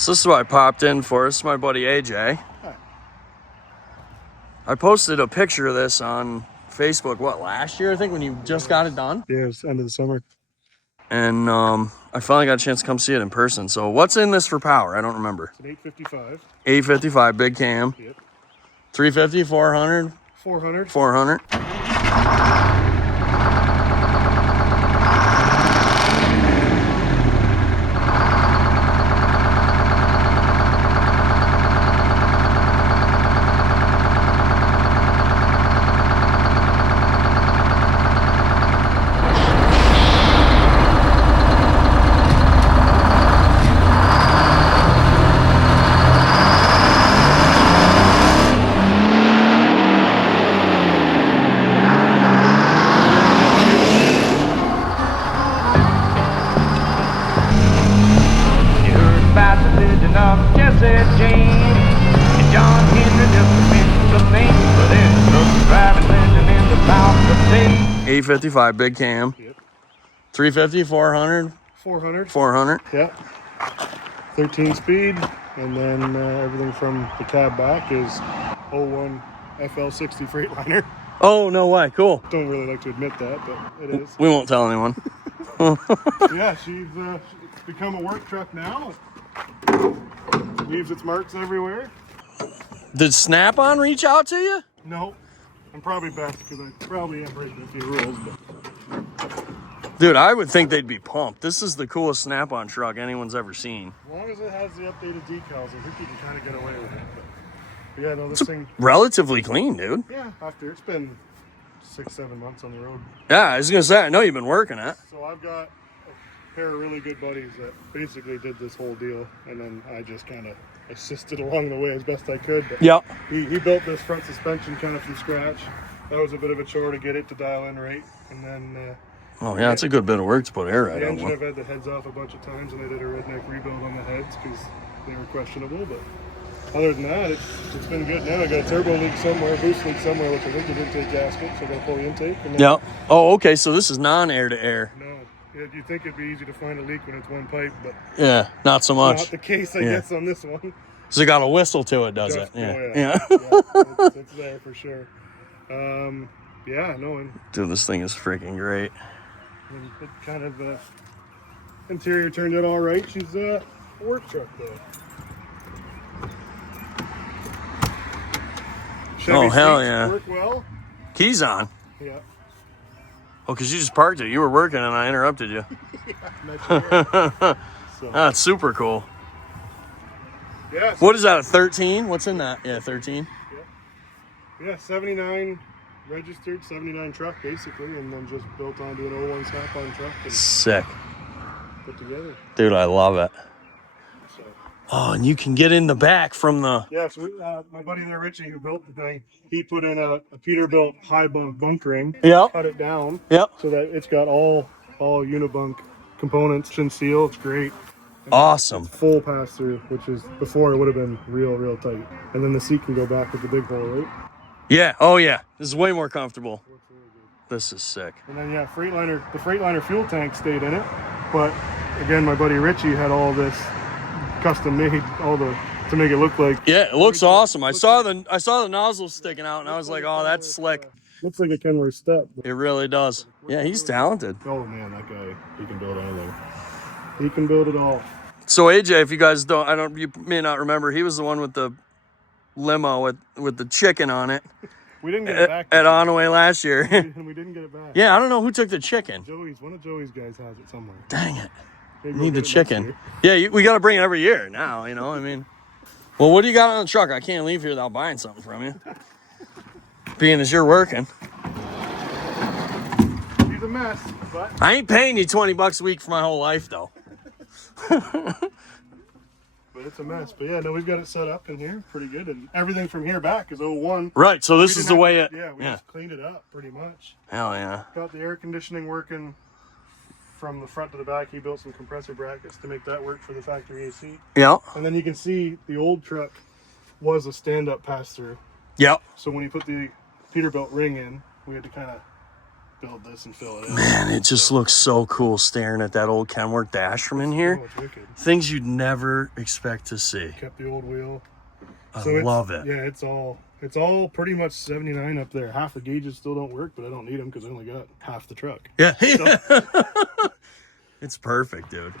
So this is what I popped in for. This is my buddy AJ. Hi. I posted a picture of this on Facebook, what, last year, I think, when you just got it done? Yeah, it's end of the summer. And I finally got a chance to come see it in person. So what's in this for power? I don't remember. It's an 855. 855, big cam. Yep. 350, 400? 400. 400. John Henry just mentioned the name, but there's no driving legend in the South today. 855, big cam. Yep. 350, 400? 400. 400. Yep. 13 speed, and then everything from the cab back is 01 FL60 Freightliner. Oh, no way. Cool. Don't really like to admit that, but it is. We won't tell anyone. Yeah, it's become a work truck now. Leaves its marks everywhere. Did Snap-on reach out to you? No, I'm probably best because I probably am breaking a few rules. But Dude, I would think they'd be pumped. This is the coolest Snap-on truck anyone's ever seen. as long as it has the updated decals, I think you can kind of get away with it. But yeah, no, this thing. Relatively clean, dude. Yeah, after it's been 6-7 months on the road. Yeah, I was going to say, I know you've been working it. So I've got a pair of really good buddies that basically did this whole deal, and then I just kind of assisted along the way as best I could. But Yep. he built this front suspension kind of from scratch. That was a bit of a chore to get it to dial in right, and then Oh, yeah, it's a good bit of work to put air right the on engine one. I've had the heads off a bunch of times, and I did a redneck rebuild on the heads because they were questionable. But other than that, it's been good. Now I got a turbo leak somewhere, boost leak somewhere, which I think is intake gasket, so I got to pull the intake. And then, Yep. Oh, okay, so this is non-air to air. No, you'd think it'd be easy to find a leak when it's one pipe, but Yeah, not so not much. the case, I Yeah. guess, on this one. So it got a whistle to it, does it? Just- Yeah. oh, Yeah. It's there for sure. Yeah, no, and Dude, this thing is freaking great. it kind of interior turned out all right. She's a work truck though. Chevy Oh, hell seats yeah. Work well. Keys on. Yeah. Oh, because you just parked it. You were working and I interrupted you. Not sure. So, That's super cool. yeah. What is that, a 13? What's in that? Yeah, 13. Yeah, 79 registered, 79 truck basically, and then just built onto an 01 Snap-on truck and Sick. put together. Dude, I love it. So. Oh, and you can get in the back from the... Yeah, so my buddy there, Richie, who built the thing, he put in a Peterbilt high bunk bunkering, Yep. cut it down, Yep. so that it's got all unibunk components, chin seal. It's great. And Awesome. it's full pass through, which is before it would have been real tight. And then the seat can go back with the big hole, right? Yeah. Oh, yeah. This is way more comfortable. It's really good. This is sick. And then yeah, the Freightliner fuel tank stayed in it, but again, my buddy Richie had all this custom made, to make it look like. Yeah, it looks awesome. I saw the nozzles sticking out, and I was like, oh, that's slick. Looks like a Kenworth step. It really does. Yeah, he's talented. Oh man, that guy, he can build anything. He can build it all. So AJ, if you guys you may not remember, he was the one with the limo with the chicken on it We didn't get it back. at Onaway last year. And we didn't get it back. Yeah, I don't know who took the chicken. One of Joey's guys has it somewhere. Dang it. Maybe Need we'll the get it next chicken. year. Yeah, we got to bring it every year now, you know, I mean. Well, what do you got on the truck? I can't leave here without buying something from you. Being as you're working. He's a mess, but I ain't paying you $20 a week for my whole life, though. it's a mess. But yeah, no, we've got it set up in here pretty good, and everything from here back is 01. Right, so this is the way it... Yeah, we just cleaned it up pretty much. Hell yeah. Got the air conditioning working from the front to the back. He built some compressor brackets to make that work for the factory AC. Yeah. And then you can see the old truck was a stand-up pass-through. Yep. So when he put the Peterbilt ring in, we had to kind of build this and fill it in. Man, it just looks so cool staring at that old Kenworth dash from in here. Oh, it's wicked. Things you'd never expect to see. Kept the old wheel. I love it. Yeah, it's all pretty much 79 up there. Half the gauges still don't work, but I don't need them because I only got half the truck. Yeah. So. It's perfect, dude.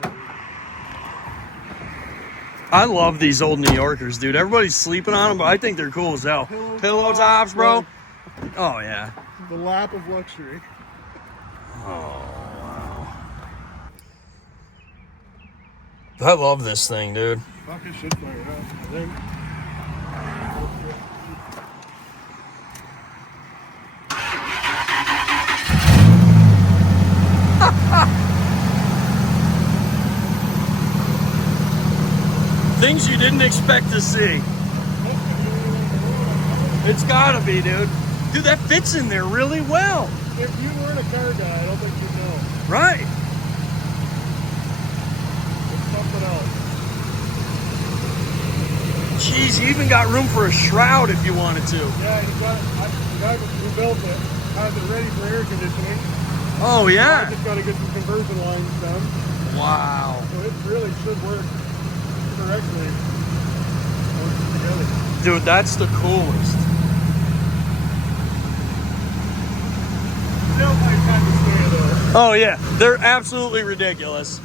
I love these old New Yorkers, dude. Everybody's sleeping on them, but I think they're cool as hell. Pillow tops, bro. Oh, yeah. The lap of luxury. Oh, wow. I love this thing, dude. Fuck, it should fire out, I think. Things you didn't expect to see. It's gotta be, dude. Dude, that fits in there really well. If you weren't a car guy, I don't think you'd know. Right. It's something else. Jeez, you even got room for a shroud if you wanted to. Yeah, the guy who built it has it ready for air conditioning. Oh, yeah. I just got to get some conversion lines done. Wow. So it really should work correctly. Works together. Dude, that's the coolest. Tailpipe kind of stand though. Oh, yeah. They're absolutely ridiculous.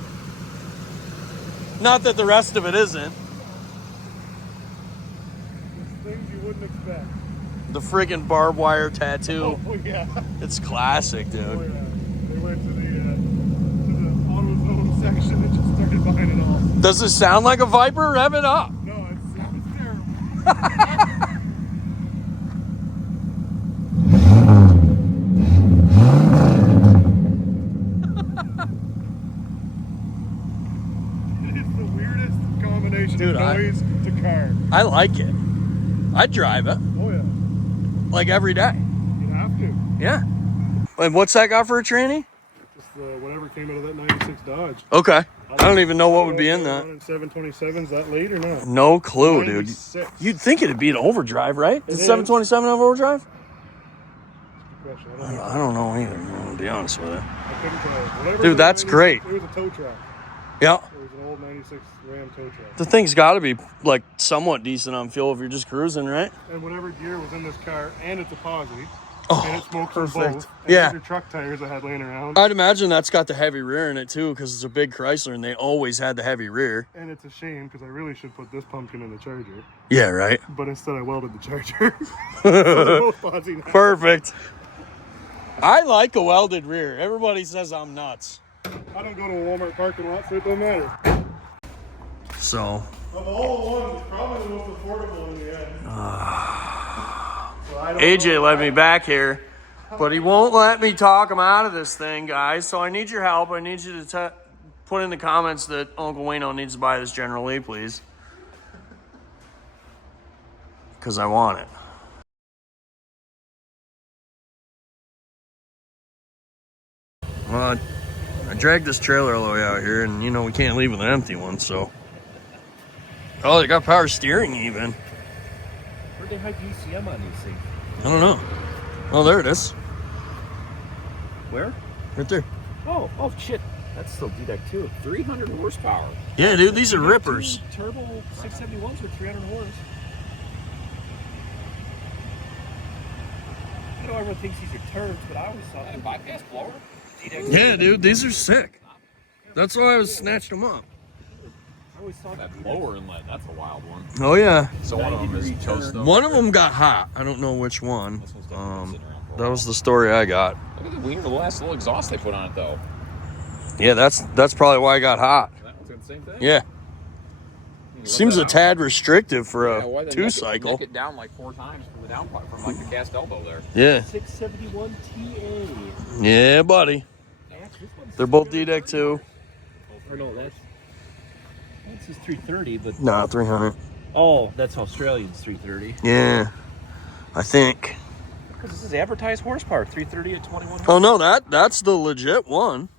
Not that the rest of it isn't. Things you wouldn't expect. The friggin' barbed wire tattoo. Oh, yeah. It's classic, dude. Oh, yeah. They went to the AutoZone section and just started buying it all. Does it sound like a Viper? Rev it up. No, it's terrible. It's the weirdest combination Dude, of noise to car. I like it. I'd drive it. Oh, yeah. Like every day. You have to. Yeah. And what's that got for a tranny? Just whatever came out of that 96 Dodge. Okay. I don't even know what would be in that. 727's that late or not? No clue, dude. 96. You'd think it'd be an overdrive, right? Is It is. 727 have overdrive? Good question. I don't know. I don't know either, to be honest with you. I couldn't tell you. Whatever Dude, was that's 96 great. It was a tow truck. Yeah. It was an old 96 Ram tow truck. The thing's got to be, like, somewhat decent on fuel if you're just cruising, right? And whatever gear was in this car, and it's a posi, Oh, and it smokes from perfect. both. And Yeah. these are truck tires I had laying around. I'd imagine that's got the heavy rear in it, too, because it's a big Chrysler, and they always had the heavy rear. And it's a shame, because I really should put this pumpkin in the Charger. Yeah, right? But instead I welded the Charger. So they're both posi now. Perfect. I like a welded rear. Everybody says I'm nuts. I don't go to a Walmart parking lot, so it don't matter. So, Of all the ones, it's probably the most affordable in the end. So I don't AJ know. led me back here, but he won't let me talk him out of this thing, guys. So I need your help. I need you to put in the comments that Uncle Wayno needs to buy this General Lee, please. Because I want it. Well, I dragged this trailer all the way out here, and, you know, we can't leave with an empty one, so. Oh, they got power steering even. Where'd they hide UCM on these things? I don't know. Oh, there it is. Where? Right there. Oh shit. That's still DDEC too. 300 horsepower. Yeah, dude, these are rippers. Turbo 671s with 300 horse. I know everyone thinks these are turds, but I always thought that bypass blower. DDEC. Yeah, dude, these are sick. That's why I was snatched them up. I always thought That blower inlet, that's a wild one. Oh, yeah. So one of them is toast up. One of them got hot. I don't know which one. This one's definitely been sitting around for a That while. was the story I got. Look at the wiener, the last little exhaust they put on it though. Yeah, that's probably why I got hot. That one's got the same thing? Yeah. You Seems a let that tad restrictive for out. Yeah, why a they two-cycle. neck it down like 4 times from the downpipe, from like the cast elbow there. Yeah. 671 TA. Yeah, buddy. This one's They're both DDEC too. Or no, that's 330, but Nah, 300. oh, that's Australian's 330. Yeah. I think. Because this is advertised horsepower, 330 at 21. Oh, no, that's the legit one.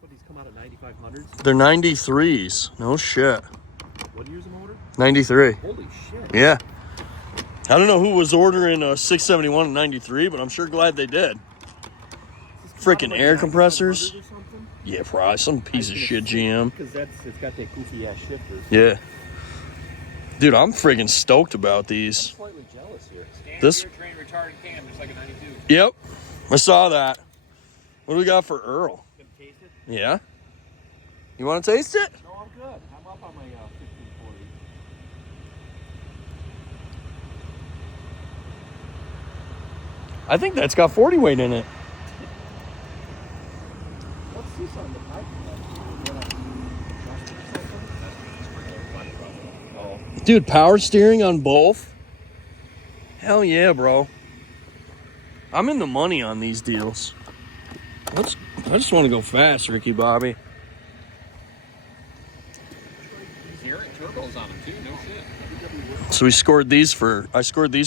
What, these come out of 9500s? They're 93s. No shit. What year's the motor? 93. Holy shit. Yeah. I don't know who was ordering a 671 and 93, but I'm sure glad they did. This freaking air compressors. Yeah, probably some piece of shit GM. Because it's got that goofy ass shifter. Yeah. Dude, I'm freaking stoked about these. Slightly jealous here. This. Train retarded cam, just like a 92. Yep. I saw that. What do we got for Earl? Gonna taste it? Yeah. You want to taste it? No, I'm good. I'm up on my 1540. I think that's got 40 weight in it. Let's see something. Dude, power steering on both? Hell yeah, bro. I'm in the money on these deals. I just want to go fast, Ricky Bobby. Hearing turbos on them too, no shit. So I scored these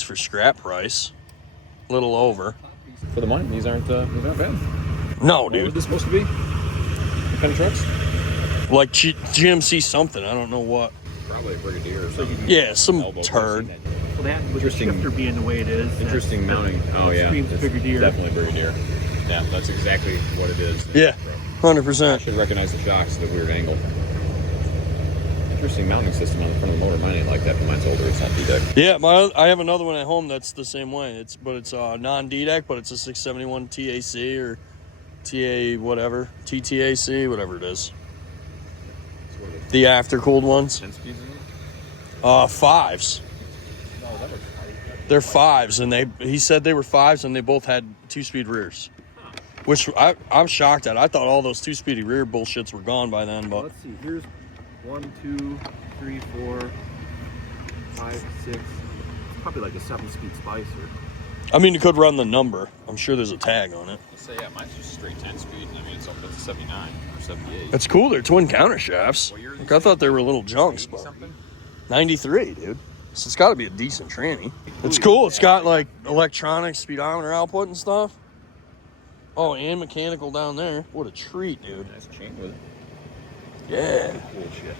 for scrap price. A little over. For the money, these aren't bad. No, What was dude. this supposed to be? What kind of trucks? Like GMC something. I don't know what. Probably a Brigadier or something. Yeah, some Elbow turd. placing. Well, that with the Interesting- shifter being the way it is. Interesting mounting. Oh yeah, Screams it's Brigadier. definitely Brigadier. Yeah, that's exactly what it is. Yeah, I 100%. should recognize the shocks at a weird angle. Interesting mounting system on the front of the motor. Mine ain't like that, but mine's older. It's not D-deck. Yeah, I have another one at home that's the same way. It's non-D-deck, but it's a 671 TAC or TA whatever, TTAC, whatever it is. It's what it is. The after-cooled ones. 10 speeds in it? Fives. No, that looks tight. They're fives, and he said they were fives, and they both had 2-speed rears. Which I'm shocked at. I thought all those 2-speed rear bullshits were gone by then, but Let's see. Here's 1, 2, 3, 4, 5, 6. It's probably like a 7-speed Spicer. I mean, you could run the number. I'm sure there's a tag on it. Let's say, yeah, mine's just straight 10 speed. I mean, it's up to 79 or 78. It's cool. They're twin counter shafts. What year are Like, these I thought they were little junks, 80 but something? 93, dude. So it's got to be a decent tranny. It's cool. It's got like electronic speedometer output and stuff. Oh, and mechanical down there. What a treat, dude. Nice chain with it. Yeah. Cool shit.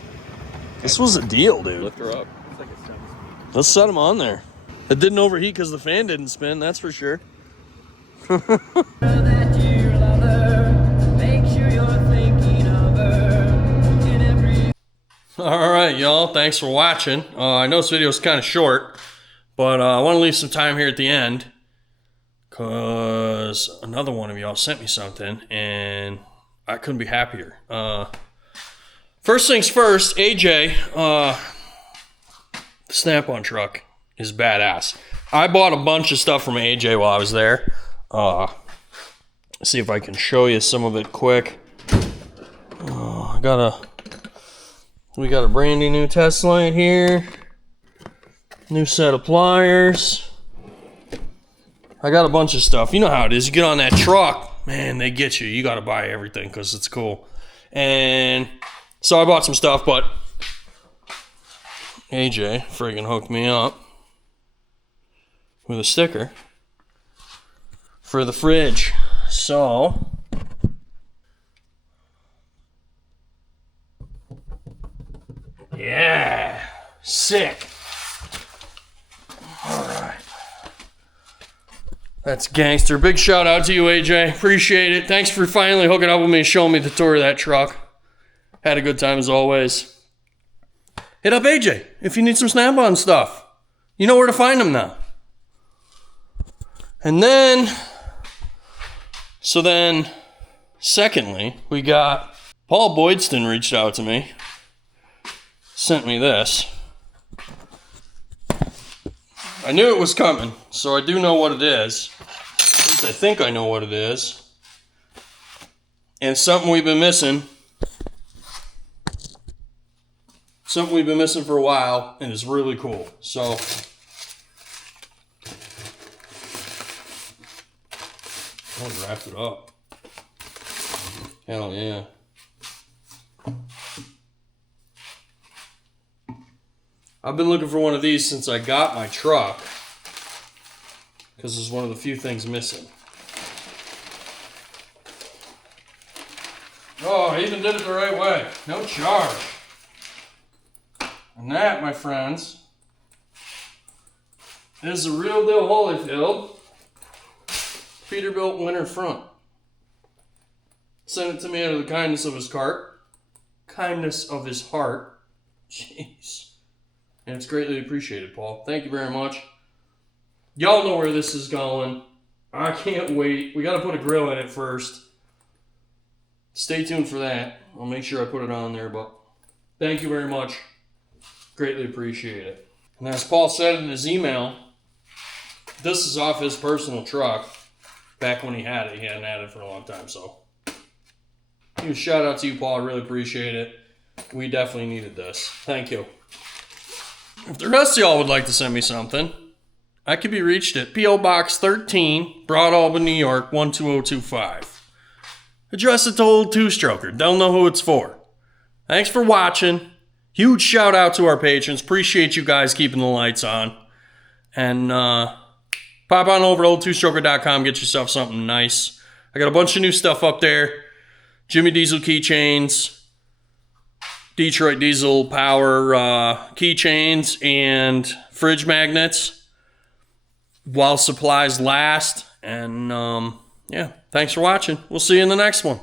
This was a deal, dude. Lift her up. It's like a 7-speed. Let's set them on there. It didn't overheat because the fan didn't spin, that's for sure. That you love her, make sure you're thinking of her in every. All right, y'all. Thanks for watching. I know this video is kind of short, but I want to leave some time here at the end because another one of y'all sent me something, and I couldn't be happier. First things first, AJ, the Snap-on truck is badass. I bought a bunch of stuff from AJ while I was there. See if I can show you some of it quick. We got a brand new test light here. New set of pliers. I got a bunch of stuff. You know how it is. You get on that truck, man, they get you. You got to buy everything because it's cool. And so I bought some stuff, but AJ friggin' hooked me up with a sticker for the fridge. So yeah, sick. All right, that's gangster. Big shout out to you, AJ. Appreciate it. Thanks for finally hooking up with me and showing me the tour of that truck. Had a good time as always. Hit up AJ if you need some Snap-on stuff. You know where to find them now. And then, secondly, we got Paul Boydston reached out to me, sent me this. I knew it was coming, so I do know what it is. At least I think I know what it is. And it's something we've been missing. Something we've been missing for a while, and it's really cool. So I'll wrap it up. Hell yeah. I've been looking for one of these since I got my truck, because it's one of the few things missing. Oh, I even did it the right way. No charge. And that, my friends, is the real deal Holyfield Peterbilt winter front. Sent it to me out of the kindness of his heart. Kindness of his heart. Jeez. And it's greatly appreciated, Paul. Thank you very much. Y'all know where this is going. I can't wait. We got to put a grill in it first. Stay tuned for that. I'll make sure I put it on there, but thank you very much. Greatly appreciate it. And as Paul said in his email, this is off his personal truck. Back when he had it. He hadn't had it for a long time, so. Huge shout out to you, Paul. I really appreciate it. We definitely needed this. Thank you. If the rest of y'all would like to send me something, I could be reached at P.O. Box 13, Broad Albin, New York, 12025. Address it to old two-stroker. They'll know who it's for. Thanks for watching. Huge shout out to our patrons. Appreciate you guys keeping the lights on. And pop on over to oldtwostroker.com. Get yourself something nice. I got a bunch of new stuff up there. Jimmy Diesel keychains. Detroit Diesel Power keychains and fridge magnets while supplies last. And yeah, thanks for watching. We'll see you in the next one.